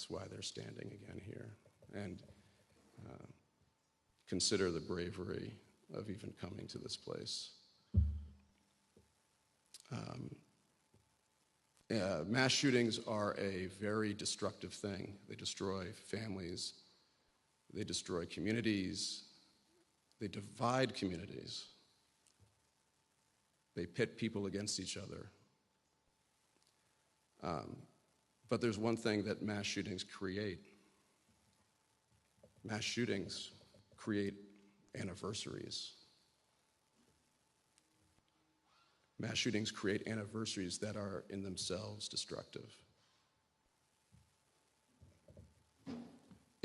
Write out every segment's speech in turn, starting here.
that's why they're standing again here. And consider the bravery of even coming to this place. Mass shootings are a very destructive thing. They destroy families, they destroy communities, they divide communities, they pit people against each other. But there's one thing that mass shootings create. Mass shootings create anniversaries. Mass shootings create anniversaries that are in themselves destructive.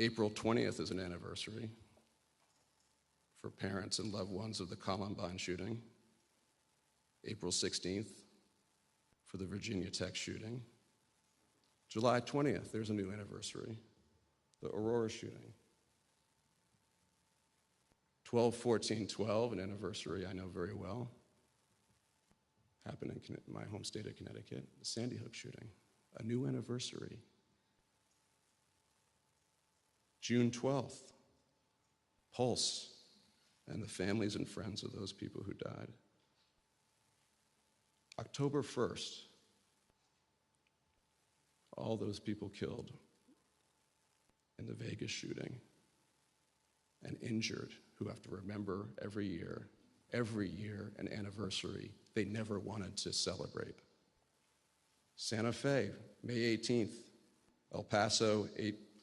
April 20th is an anniversary for parents and loved ones of the Columbine shooting. April 16th for the Virginia Tech shooting. July 20th, there's a new anniversary, the Aurora shooting. 12/14/12, an anniversary I know very well, happened in my home state of Connecticut, the Sandy Hook shooting, a new anniversary. June 12th, Pulse, and the families and friends of those people who died. October 1st, all those people killed in the Vegas shooting and injured who have to remember every year, an anniversary they never wanted to celebrate. Santa Fe, May 18th. El Paso,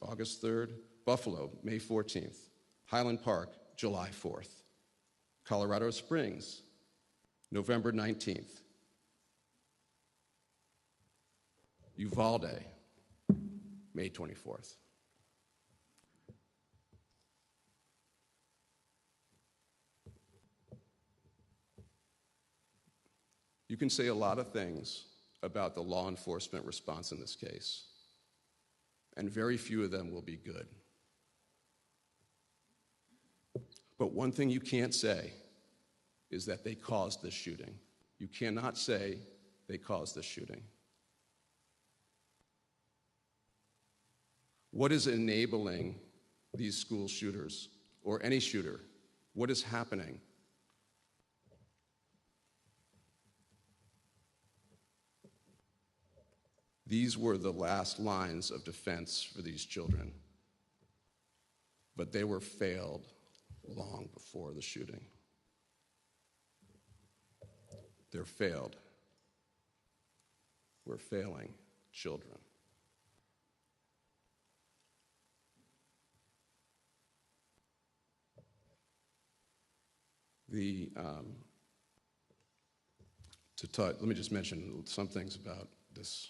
August 3rd. Buffalo, May 14th. Highland Park, July 4th. Colorado Springs, November 19th. Uvalde, May 24th. You can say a lot of things about the law enforcement response in this case, and very few of them will be good. But one thing you can't say is that they caused this shooting. You cannot say they caused this shooting. What is enabling these school shooters, or any shooter? What is happening? These were the last lines of defense for these children, but they were failed long before the shooting. They're failed. We're failing children. Let me just mention some things about this,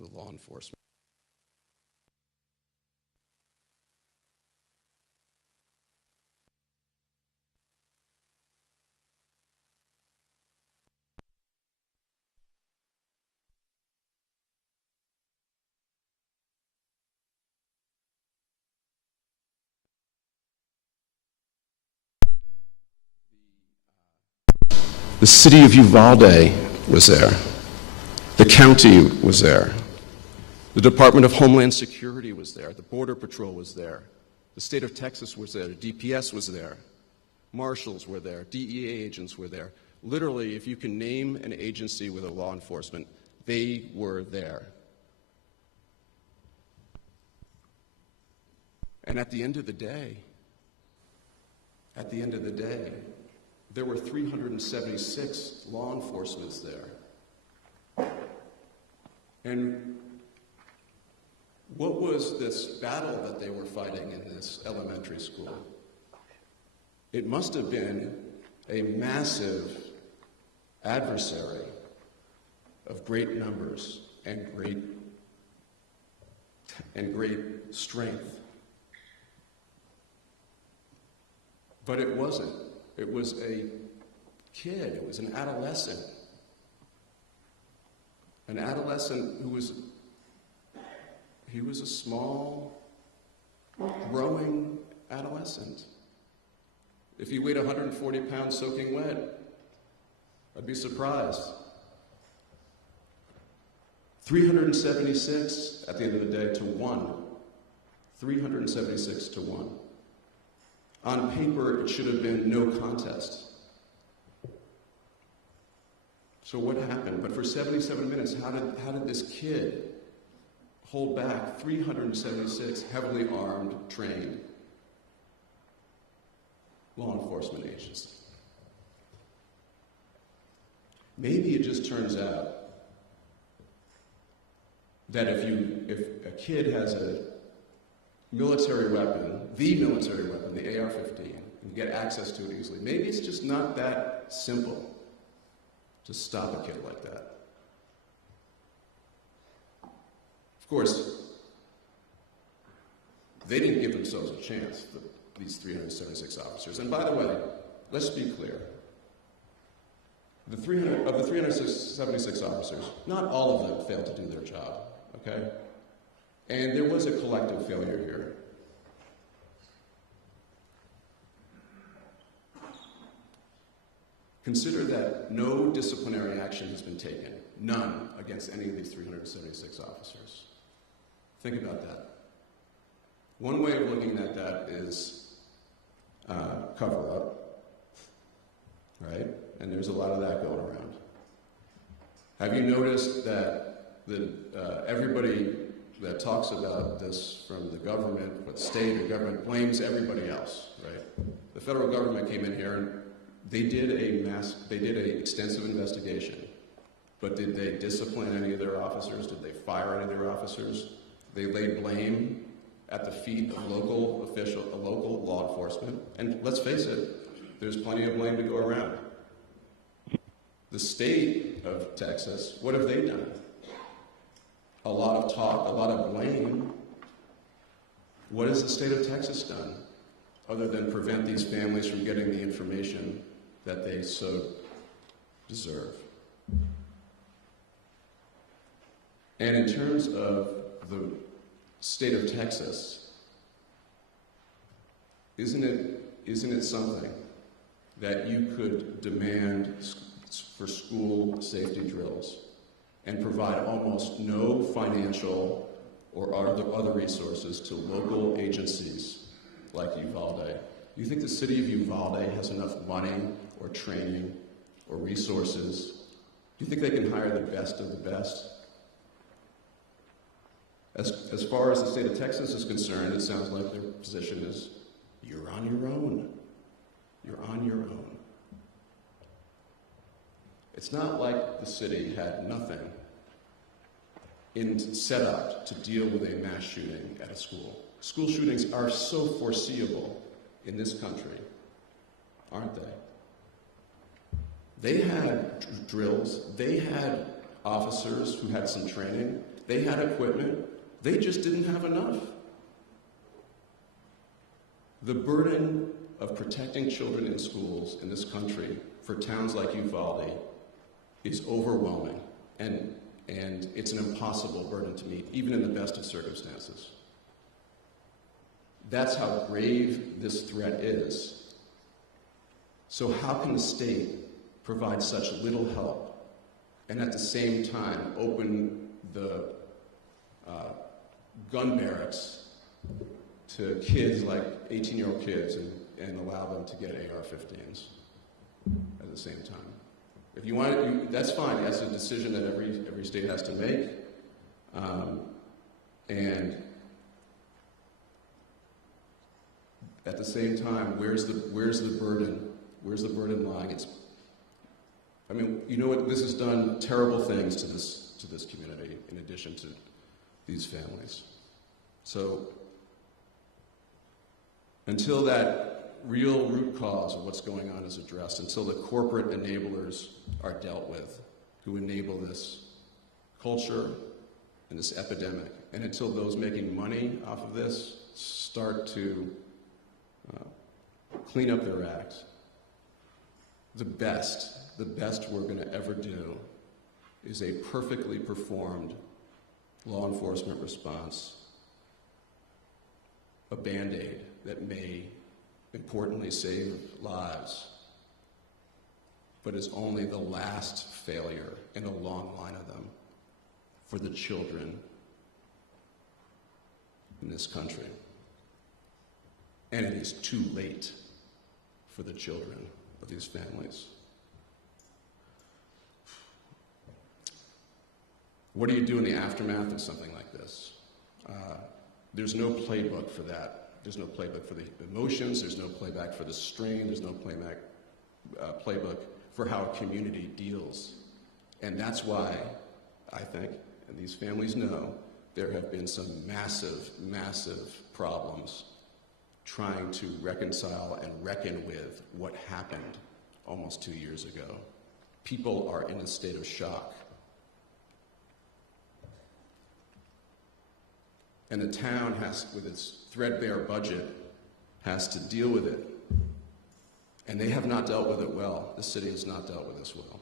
the law enforcement. The city of Uvalde was there. The county was there. The Department of Homeland Security was there. The Border Patrol was there. The state of Texas was there. The DPS was there. Marshals were there. DEA agents were there. Literally, if you can name an agency with a law enforcement, they were there. And at the end of the day, there were 376 law enforcements there. And what was this battle that they were fighting in this elementary school? It must have been a massive adversary of great numbers and great strength. But it wasn't. It was a kid, it was an adolescent. An adolescent who was a small, growing adolescent. If he weighed 140 pounds soaking wet, I'd be surprised. 376 at the end of the day to 1. 376 to 1. On paper, it should have been no contest. So what happened? But for 77 minutes, how did this kid hold back 376 heavily armed, trained law enforcement agents? Maybe it just turns out that if a kid has a military weapon, the military weapon, the AR-15, and get access to it easily, maybe it's just not that simple to stop a kid like that. Of course, they didn't give themselves a chance, these 376 officers. And by the way, let's be clear. Of the 376 officers, not all of them failed to do their job, okay? And there was a collective failure here. Consider that no disciplinary action has been taken, none, against any of these 376 officers. Think about that. One way of looking at that is cover up, right? And there's a lot of that going around. Have you noticed that everybody that talks about this from the government, but state or government, blames everybody else, right? The federal government came in here and they did an extensive investigation, but did they discipline any of their officers? Did they fire any of their officers? They laid blame at the feet of local law enforcement. And let's face it, there's plenty of blame to go around. The state of Texas, what have they done? A lot of talk, a lot of blame. What has the state of Texas done other than prevent these families from getting the information that they so deserve? And in terms of the state of Texas, isn't it something that you could demand for school safety drills and provide almost no financial or other resources to local agencies like Uvalde? Do you think the city of Uvalde has enough money or training or resources? Do you think they can hire the best of the best? As far as the state of Texas is concerned, it sounds like their position is, you're on your own. You're on your own. It's not like the city had nothing set up to deal with a mass shooting at a school. School shootings are so foreseeable in this country, aren't they? They had drills, they had officers who had some training, they had equipment, they just didn't have enough. The burden of protecting children in schools in this country for towns like Uvalde is overwhelming, and it's an impossible burden to meet, even in the best of circumstances. That's how grave this threat is. So how can the state provide such little help and at the same time open the gun barracks to kids like 18-year-old kids and allow them to get AR-15s at the same time? If you want it, that's fine. That's a decision that every state has to make. And at the same time, where's the burden? Where's the burden lying? You know what? This has done terrible things to this community. In addition to these families, so until that real root cause of what's going on is addressed, until the corporate enablers are dealt with, who enable this culture and this epidemic, and until those making money off of this start to clean up their act, the best we're going to ever do is a perfectly performed law enforcement response, a Band-Aid that may importantly save lives, but is only the last failure in a long line of them for the children in this country. And it is too late for the children of these families. What do you do in the aftermath of something like this? There's no playbook for that. There's no playbook for the emotions. There's no playback for the strain. There's no playbook for how a community deals. And that's why I think, and these families know, there have been some massive, massive problems trying to reconcile and reckon with what happened almost 2 years ago. People are in a state of shock. And the town has, with its threadbare budget, has to deal with it. And they have not dealt with it well. The city has not dealt with this well.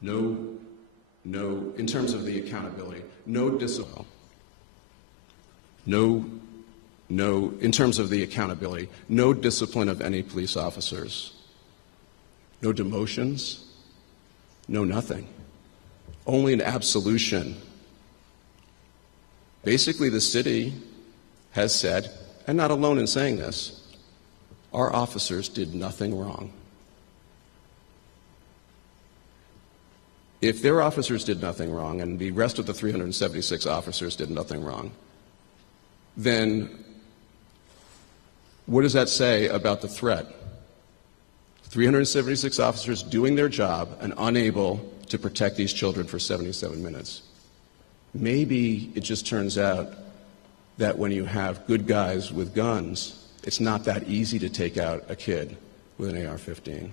No, in terms of the accountability, no discipline. In terms of the accountability, no discipline of any police officers. No demotions, no nothing. Only an absolution. Basically, the city has said, and not alone in saying this, our officers did nothing wrong. If their officers did nothing wrong, and the rest of the 376 officers did nothing wrong, then what does that say about the threat? 376 officers doing their job and unable to protect these children for 77 minutes. Maybe it just turns out that when you have good guys with guns, it's not that easy to take out a kid with an AR-15.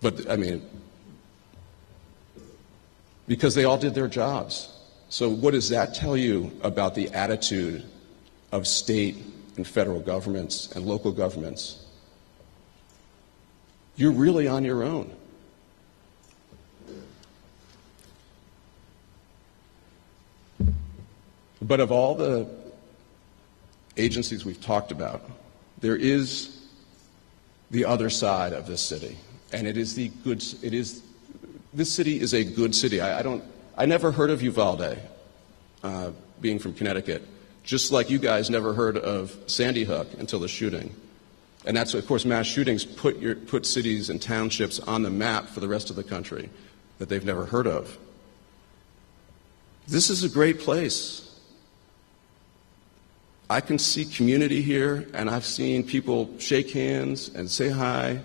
But, I mean, because they all did their jobs. So what does that tell you about the attitude of state and federal governments and local governments? You're really on your own. But of all the agencies we've talked about, there is the other side of this city, and this city is a good city. I never heard of Uvalde, being from Connecticut, just like you guys never heard of Sandy Hook until the shooting. And that's, of course, mass shootings put cities and townships on the map for the rest of the country that they've never heard of. This is a great place. I can see community here, and I've seen people shake hands and say hi.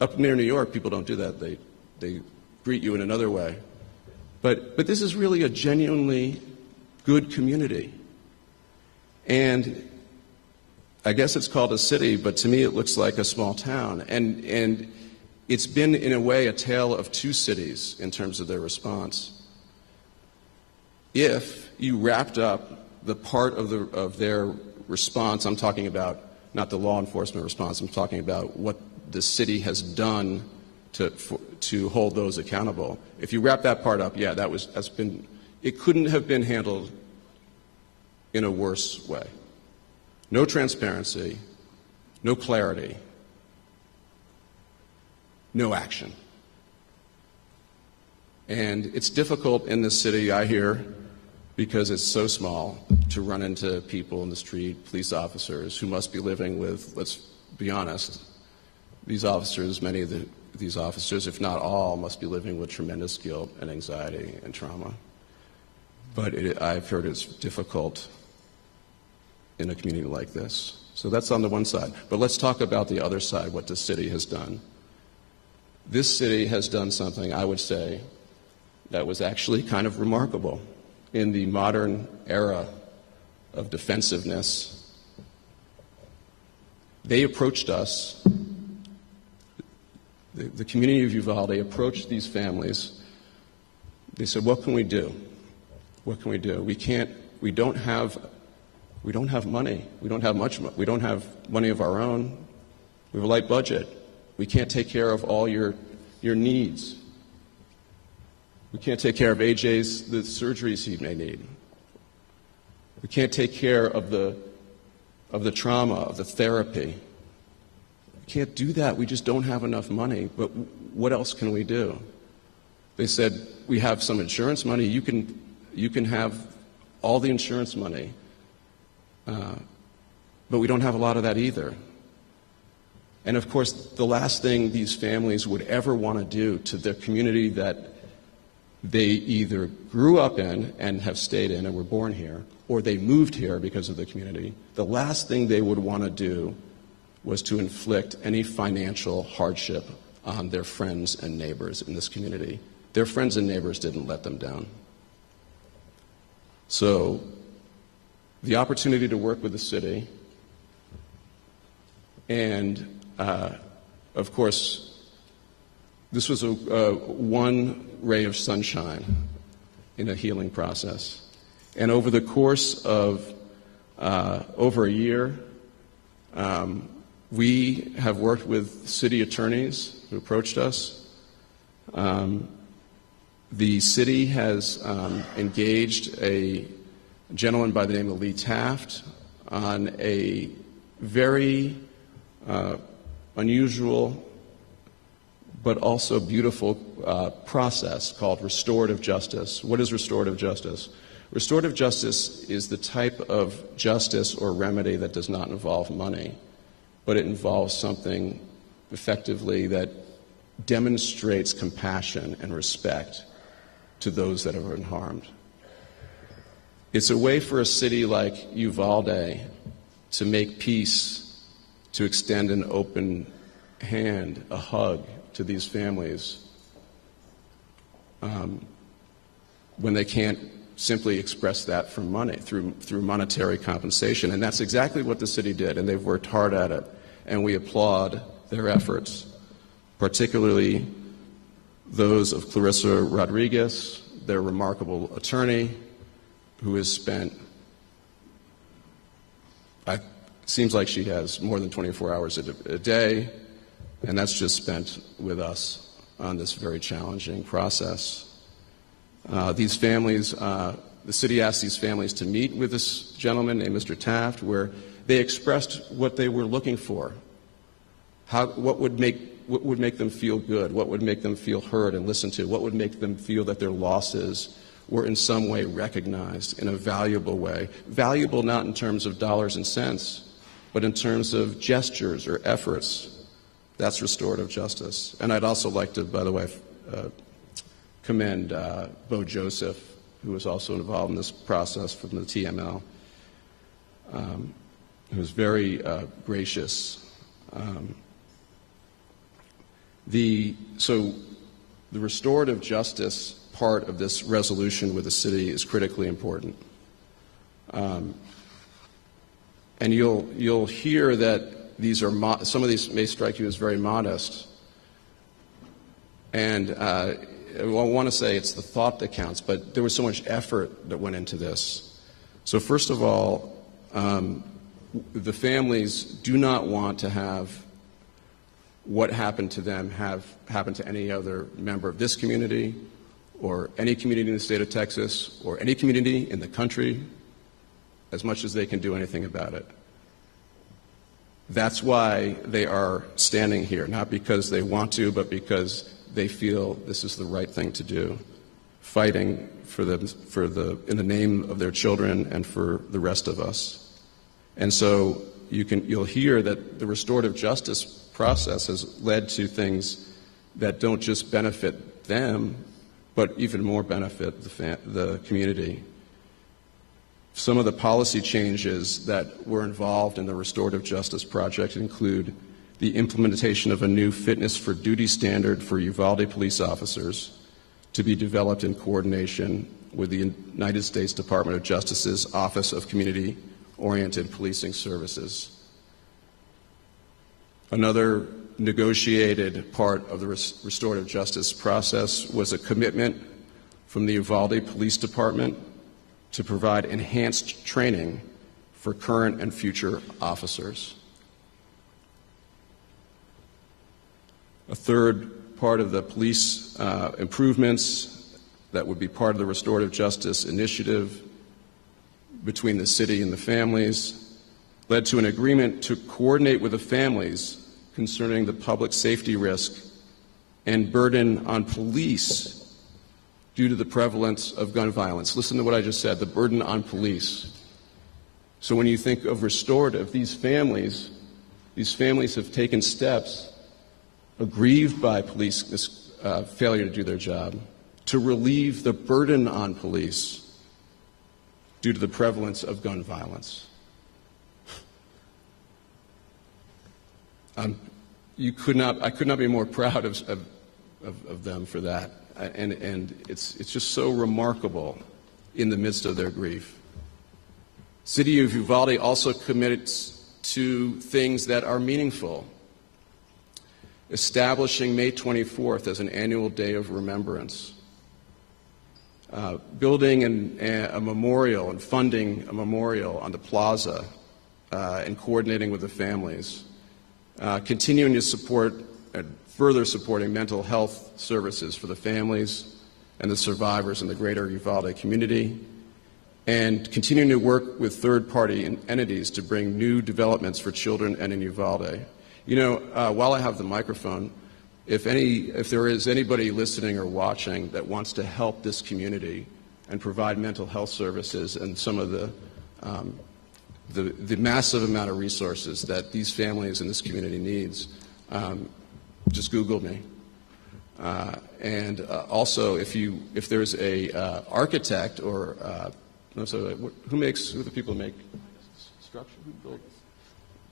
Up near New York, people don't do that. They greet you in another way. But this is really a genuinely good community. And I guess it's called a city, but to me it looks like a small town. And it's been, in a way, a tale of two cities in terms of their response. If you wrapped up the part of their response, I'm talking about not the law enforcement response, I'm talking about what the city has done to hold those accountable. If you wrap that part up, yeah, it couldn't have been handled in a worse way. No transparency, no clarity, no action. And it's difficult in this city, I hear, because it's so small, to run into people in the street, police officers, who must be living with, let's be honest, these officers, many of these officers, if not all, must be living with tremendous guilt and anxiety and trauma. But I've heard it's difficult in a community like this. So that's on the one side. But let's talk about the other side, what the city has done. This city has done something, I would say, that was actually kind of remarkable. In the modern era of defensiveness, they approached us, the community of Uvalde approached these families. They said, what can we do? What can we do? We don't have money. We don't have much money. We don't have money of our own. We have a light budget. We can't take care of all your needs. We can't take care of the surgeries he may need. We can't take care of the trauma, of the therapy. We can't do that. We just don't have enough money. But what else can we do? They said, we have some insurance money. You can have all the insurance money, but we don't have a lot of that either. And of course, the last thing these families would ever want to do to their community that they either grew up in and have stayed in and were born here, or they moved here because of the community, the last thing they would want to do was to inflict any financial hardship on their friends and neighbors in this community. Their friends and neighbors didn't let them down. So the opportunity to work with the city, and of course, this was one ray of sunshine in a healing process. And over the course of over a year, we have worked with city attorneys who approached us. The city has engaged a gentleman by the name of Lee Taft on a very unusual but also beautiful process called restorative justice. What is restorative justice? Restorative justice is the type of justice or remedy that does not involve money, but it involves something effectively that demonstrates compassion and respect to those that have been harmed. It's a way for a city like Uvalde to make peace, to extend an open hand, a hug to these families when they can't simply express that from money, through monetary compensation. And that's exactly what the city did, and they've worked hard at it. And we applaud their efforts, particularly those of Clarissa Rodriguez, their remarkable attorney, who has spent, seems like she has more than 24 hours a day, and that's just spent with us on this very challenging process. These families, the city asked these families to meet with this gentleman named Mr. Taft, where they expressed what they were looking for. What would make them feel good? What would make them feel heard and listened to? What would make them feel that their losses were in some way recognized in a valuable way? Valuable not in terms of dollars and cents, but in terms of gestures or efforts. That's restorative justice. And I'd also like to, by the way, commend Bo Joseph, who was also involved in this process from the TML, who was very gracious. So the restorative justice part of this resolution with the city is critically important. And you'll hear that these are some of these may strike you as very modest. And I want to say it's the thought that counts, but there was so much effort that went into this. So first of all, the families do not want to have what happened to them have happened to any other member of this community or any community in the state of Texas or any community in the country, as much as they can do anything about it. That's why they are standing here, not because they want to, but because they feel this is the right thing to do, fighting in the name of their children and for the rest of us. And so you'll hear that the restorative justice process has led to things that don't just benefit them, but even more benefit the community. Some of the policy changes that were involved in the restorative justice project include the implementation of a new fitness for duty standard for Uvalde police officers to be developed in coordination with the United States Department of Justice's Office of Community-Oriented Policing Services. Another negotiated part of the restorative justice process was a commitment from the Uvalde Police Department to provide enhanced training for current and future officers. A third part of the police improvements that would be part of the restorative justice initiative between the city and the families led to an agreement to coordinate with the families concerning the public safety risk and burden on police due to the prevalence of gun violence. Listen to what I just said, the burden on police. So when you think of restorative, these families have taken steps aggrieved by police failure to do their job to relieve the burden on police due to the prevalence of gun violence. I could not be more proud of them for that. And it's just so remarkable in the midst of their grief. City of Uvalde also commits to things that are meaningful, establishing May 24th as an annual day of remembrance, building a memorial and funding a memorial on the plaza and coordinating with the families, continuing to support and further supporting mental health services for the families and the survivors in the greater Uvalde community, and continuing to work with third-party entities to bring new developments for children and in Uvalde. You know, while I have the microphone, if there is anybody listening or watching that wants to help this community and provide mental health services and some of the massive amount of resources that these families in this community needs, just Google me. And also, if there's a architect or who are the people who make structure?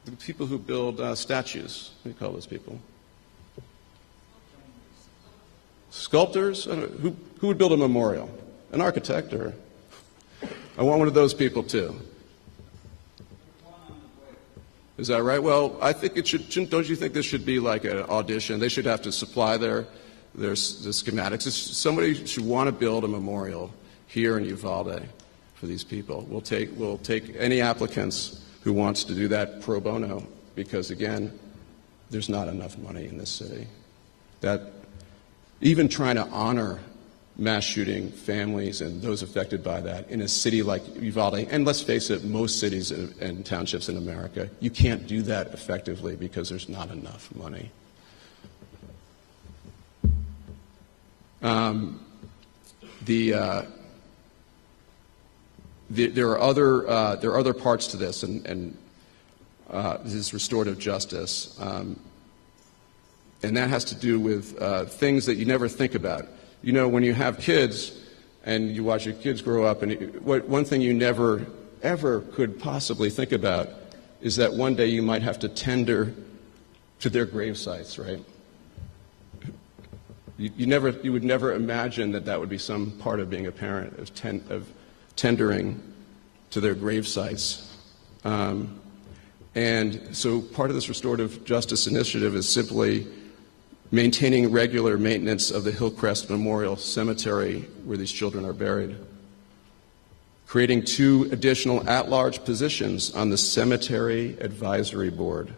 The people who build statues. What do you call those people? Sculptors? I don't know. Who would build a memorial? An architect? Or I want one of those people too. Is that right? Well, I think it should. Don't you think this should be like an audition? They should have to supply their schematics. Somebody should want to build a memorial here in Uvalde for these people. We'll take any applicants who wants to do that pro bono, because again, there's not enough money in this city. That even trying to honor mass shooting families and those affected by that in a city like Uvalde, and let's face it, most cities and townships in America, you can't do that effectively because there's not enough money. There are other parts to this, and this is restorative justice, and that has to do with things that you never think about. You know, when you have kids and you watch your kids grow up, and one thing you never ever could possibly think about is that one day you might have to tender to their grave sites, right? You would never imagine that would be some part of being a parent, of tendering to their grave sites. And so part of this restorative justice initiative is simply maintaining regular maintenance of the Hillcrest Memorial Cemetery where these children are buried, creating 2 additional at-large positions on the Cemetery Advisory Board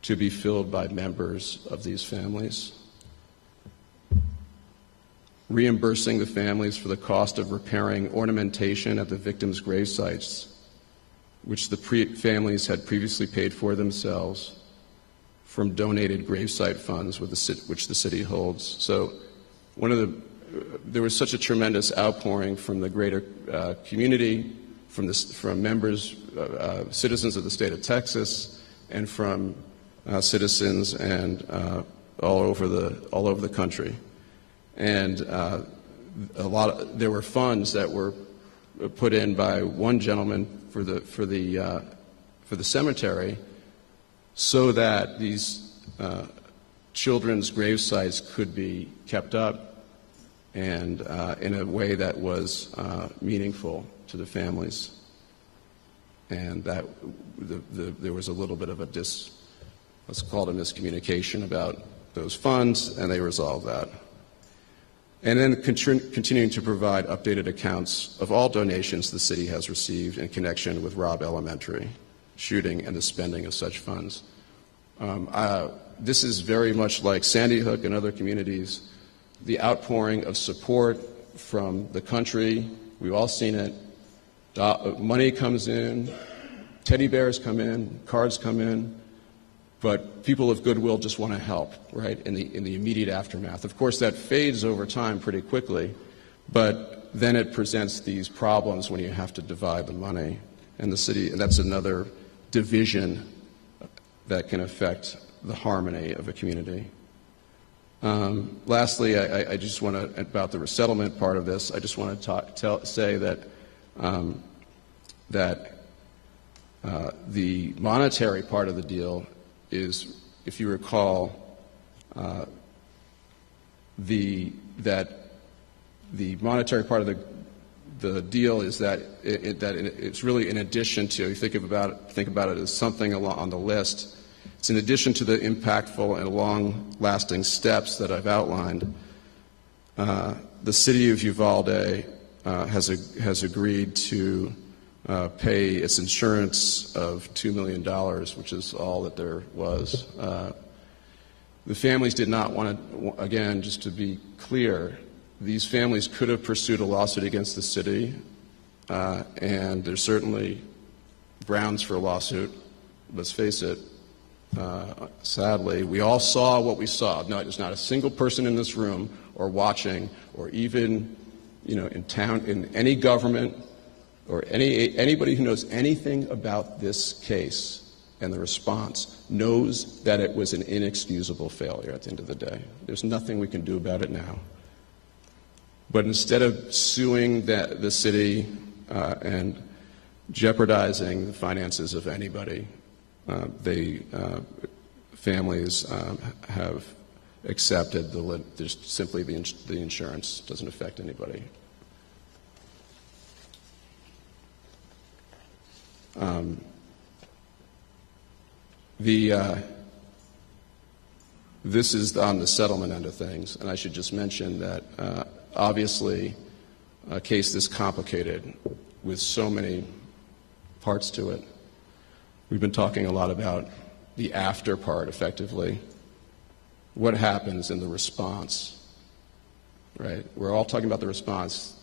to be filled by members of these families, reimbursing the families for the cost of repairing ornamentation at the victims' grave sites, which the families had previously paid for themselves from donated gravesite funds which the city holds. So there was such a tremendous outpouring from the greater community, from members, citizens of the state of Texas, and from citizens and all over the country. And there were funds that were put in by one gentleman for the cemetery, so that these children's grave sites could be kept up and in a way that was meaningful to the families. And that there was a little bit of let's call it a miscommunication about those funds, and they resolved that. And then continuing to provide updated accounts of all donations the city has received in connection with Robb Elementary shooting and the spending of such funds. This is very much like Sandy Hook and other communities, the outpouring of support from the country. We've all seen it. Money comes in, teddy bears come in, cards come in, but people of goodwill just want to help, right, in the immediate aftermath. Of course, that fades over time pretty quickly, but then it presents these problems when you have to divide the money. And the city, and that's another division that can affect the harmony of a community. Lastly, I just want to, about the resettlement part of this, I just want to say that the monetary part of the deal is, if you recall, the monetary part of the deal is that it's really in addition to, you think about it as something on the list. It's in addition to the impactful and long-lasting steps that I've outlined. The city of Uvalde has agreed to pay its insurance of $2 million, which is all that there was. The families did not want to, again, just to be clear, these families could have pursued a lawsuit against the city, and there's certainly grounds for a lawsuit. Let's face it, sadly, we all saw what we saw. No, there's not a single person in this room or watching or even, in town, in any government or anybody who knows anything about this case and the response knows that it was an inexcusable failure at the end of the day. There's nothing we can do about it now. But instead of suing the city and jeopardizing the finances of anybody, families have accepted just simply the insurance doesn't affect anybody. This is on the settlement end of things, and I should just mention that obviously a case this complicated with so many parts to it, we've been talking a lot about the after part, effectively. What happens in the response, right? We're all talking about the response.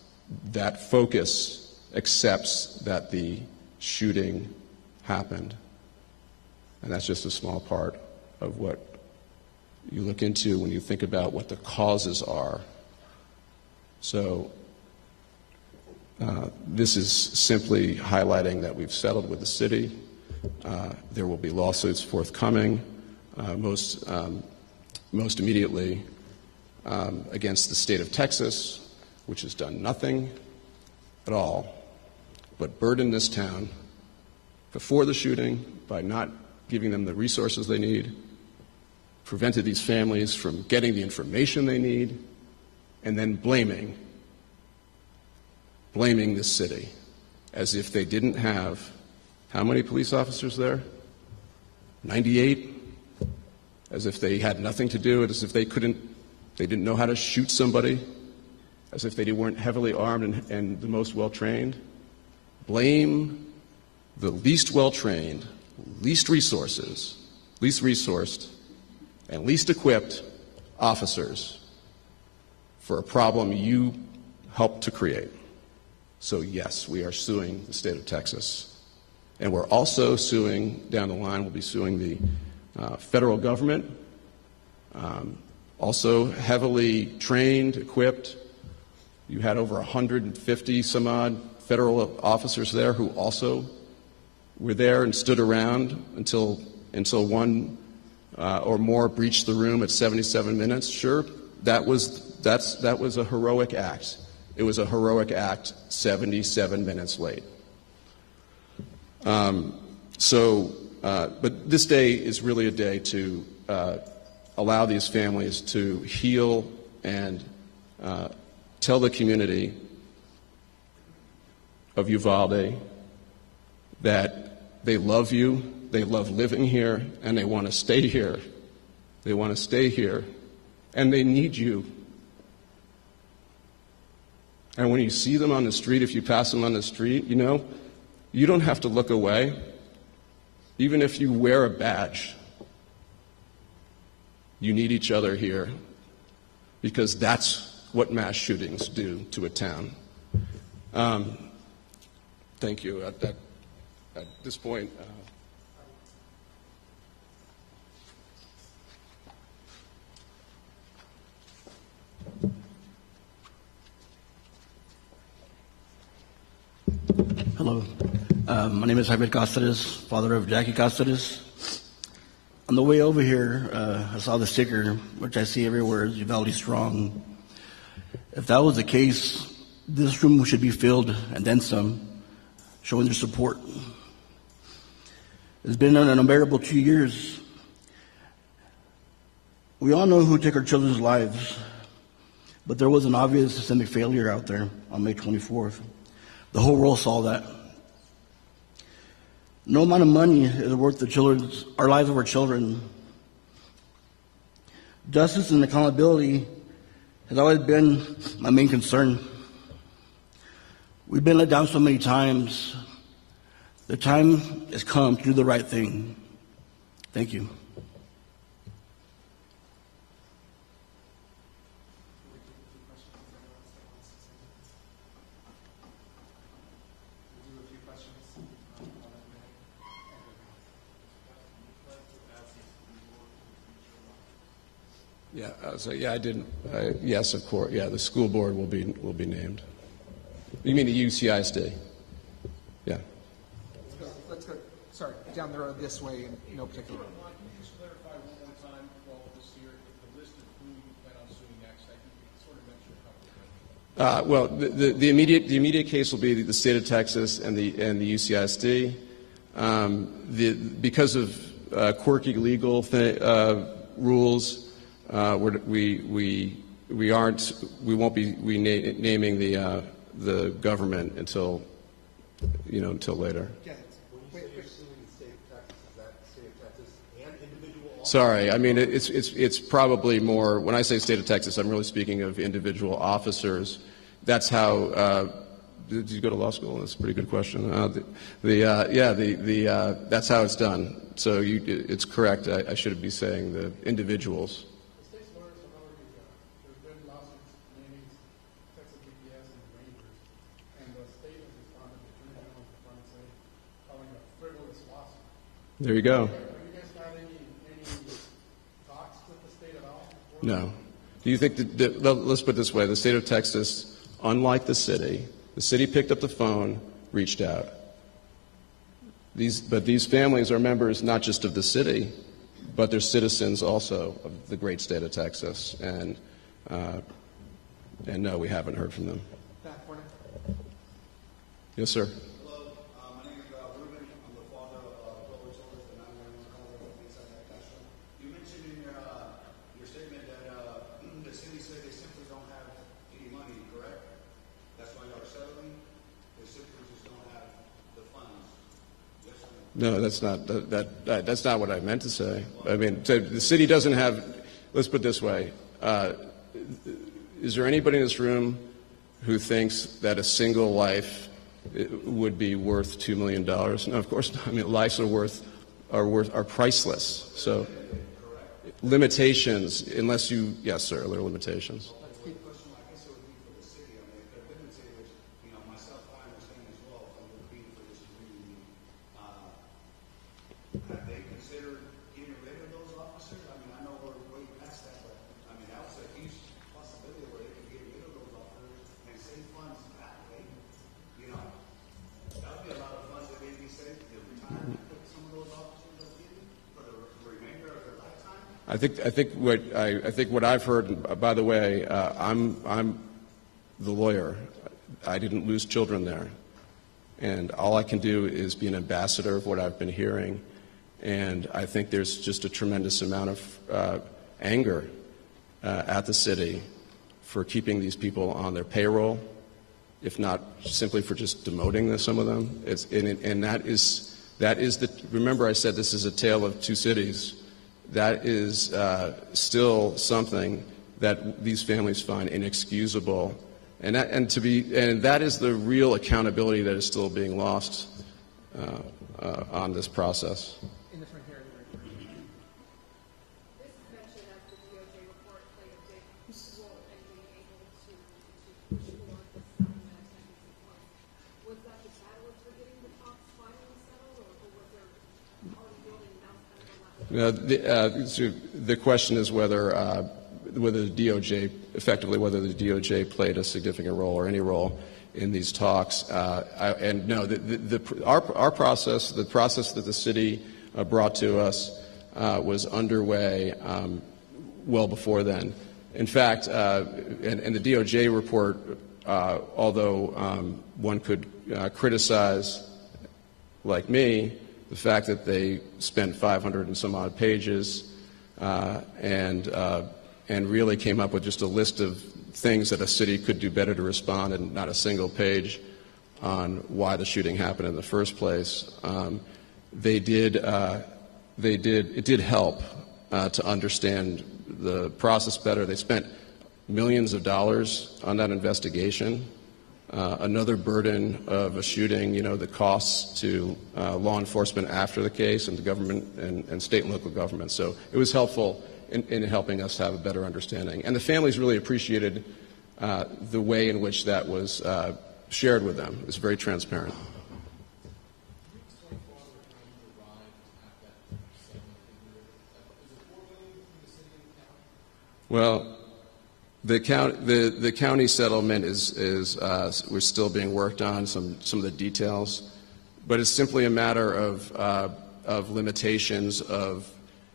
That focus accepts that the shooting happened, and that's just a small part of what you look into when you think about what the causes are. So this is simply highlighting that we've settled with the city. There will be lawsuits forthcoming, most immediately against the state of Texas, which has done nothing at all but burden this town before the shooting by not giving them the resources they need, prevented these families from getting the information they need, and then blaming the city as if they didn't have, how many police officers there? 98? As if they had nothing to do, as if they didn't know how to shoot somebody, as if they weren't heavily armed and the most well-trained. Blame the least well-trained, least resourced, and least equipped officers for a problem you helped to create. So yes, we are suing the state of Texas. And we're also suing, down the line, we'll be suing the federal government, also heavily trained, equipped. You had over 150 some odd federal officers there who also were there and stood around until one or more breached the room at 77 minutes. Sure, that was a heroic act. It was a heroic act 77 minutes late. But this day is really a day to allow these families to heal and tell the community of Uvalde that they love you, they love living here, and they want to stay here. They want to stay here, and they need you. And when you see them on the street, if you pass them on the street, you don't have to look away, even if you wear a badge. You need each other here, because that's what mass shootings do to a town. Thank you. At this point, Hello. My name is Jaime Cáceres, father of Jackie Cáceres. On the way over here, I saw the sticker, which I see everywhere, is Uvalde Strong. If that was the case, this room should be filled and then some, showing their support. It's been an unbearable 2 years. We all know who took our children's lives, but there was an obvious systemic failure out there on May 24th. The whole world saw that. No amount of money is worth our lives of our children. Justice and accountability has always been my main concern. We've been let down so many times. The time has come to do the right thing. Thank you. I didn't. Yes, of course. Yeah, the school board will be named. You mean the UCISD? Yeah. Let's go. Sorry, down the road this way in no particular order. Can you just clarify one more time for all of us here the list of who you plan on suing next? I think you sort of mentioned a couple of them. Well, the immediate case will be the state of Texas and the UCISD. Because of quirky legal rules, we won't be naming the government until later. Sorry, I mean it's probably more. When I say state of Texas, I'm really speaking of individual officers. That's how. Did you go to law school? That's a pretty good question. That's how it's done. So it's correct. I should be saying the individuals. The state's lawyers have already there's been lawsuits naming Texas DPS and Rangers, and the state has responded to Attorney General's response calling it a frivolous lawsuit. There you go. Have you guys got any talks with the state at all? No. Do you think let's put it this way: the state of Texas, unlike the city picked up the phone, reached out. But these families are members not just of the city, but they're citizens also of the great state of Texas. And no, we haven't heard from them. Yes, sir. Hello, my name is Ruben. I'm the father of 12 children, the 911 caller inside that classroom. You mentioned in your statement that the city said they simply don't have any money, correct? That's why y'all are settling? They simply just don't have the funds. Yes or no? No, that's not what I meant to say. I mean, the city doesn't have. Let's put it this way: is there anybody in this room who thinks that a single life would be worth $2 million? No, of course not. I mean, lives are priceless. So limitations, unless you, yes, sir, there are limitations. Have they considered getting rid of those officers? I mean, I know we're way past that, but I mean, that was a huge possibility where they could get rid of those officers and save funds that way. You know, that would be a lot of funds that they'd be saved to retire and put some of those officers on duty for the remainder of their lifetime. I think what I've heard. By the way, I'm the lawyer. I didn't lose children there, and all I can do is be an ambassador of what I've been hearing. And I think there's just a tremendous amount of anger at the city for keeping these people on their payroll, if not simply for just demoting some of them. And that is the. Remember, I said this is a tale of two cities. That is still something that these families find inexcusable, and that is the real accountability that is still being lost on this process. The question is whether the DOJ effectively whether the DOJ played a significant role or any role in these talks. And no, our process, the process that the city brought to us, was underway well before then. In fact, and the DOJ report, although one could criticize, like me, the fact that they spent 500 and some odd pages and really came up with just a list of things that a city could do better to respond, and not a single page on why the shooting happened in the first place. It did help to understand the process better. They spent millions of dollars on that investigation. Another burden of a shooting, the costs to law enforcement after the case and the government and state and local government. So it was helpful in helping us have a better understanding. And the families really appreciated the way in which that was shared with them. It was very transparent. Well, the county settlement is we're still being worked on some of the details, but it's simply a matter of limitations of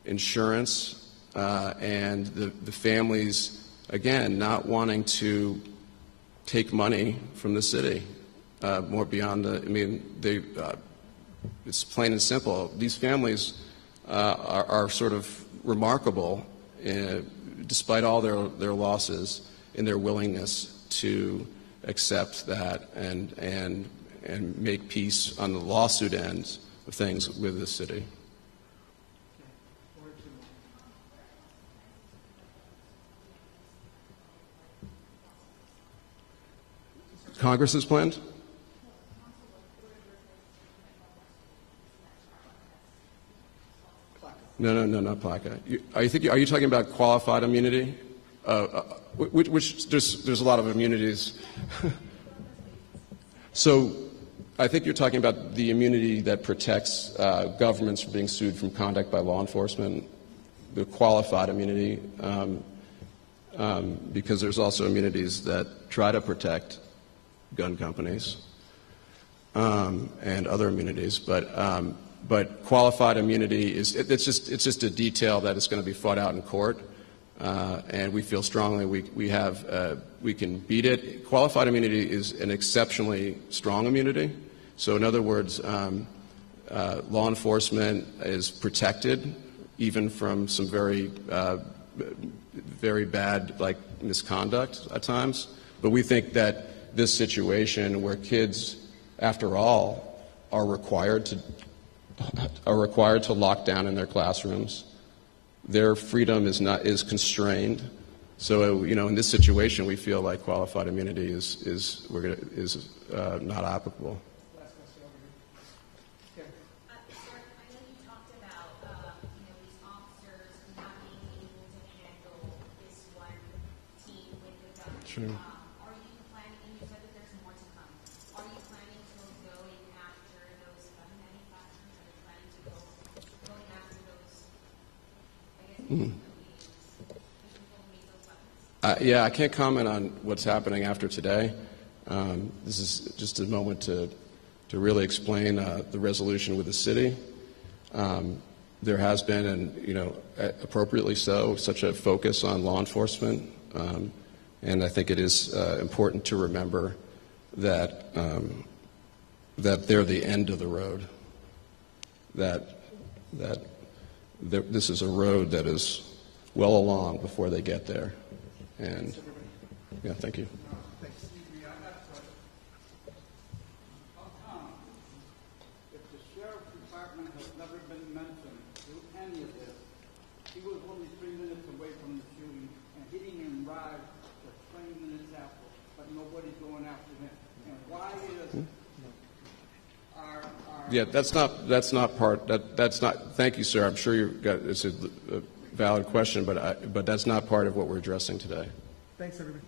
insurance and the families, again, not wanting to take money from the city more beyond it's plain and simple. These families are sort of remarkable despite all their losses, in their willingness to accept that and make peace on the lawsuit end of things with the city. Congress has planned? No, not PLACA. Are you talking about qualified immunity? Which there's a lot of immunities. So I think you're talking about the immunity that protects governments from being sued from conduct by law enforcement, the qualified immunity, because there's also immunities that try to protect gun companies and other immunities, but qualified immunity it's just a detail that is going to be fought out in court, and we feel strongly we can beat it. Qualified immunity is an exceptionally strong immunity. So in other words, law enforcement is protected even from some very bad misconduct at times. But we think that this situation where kids, after all, are required to lock down in their classrooms, their freedom is constrained. So in this situation, we feel like qualified immunity is not applicable. True. Are you planning, and you said that there's more to come, are you planning to go after those gun manufacturers? Are you planning to go after those, Yeah, I can't comment on what's happening after today. This is just a moment to really explain the resolution with the city. There has been, and appropriately so, such a focus on law enforcement. And I think it is important to remember that they're the end of the road. That this is a road that is well along before they get there. And yeah, thank you. If the sheriff's department has never been mentioned through any of this, he was only 3 minutes away from the shooting, and he didn't even arrive for 20 minutes after, but nobody's going after him. And why is our Yeah, that's not part. That's not. Thank you, sir. I'm sure it's a valid question, but that's not part of what we're addressing today. Thanks, everybody.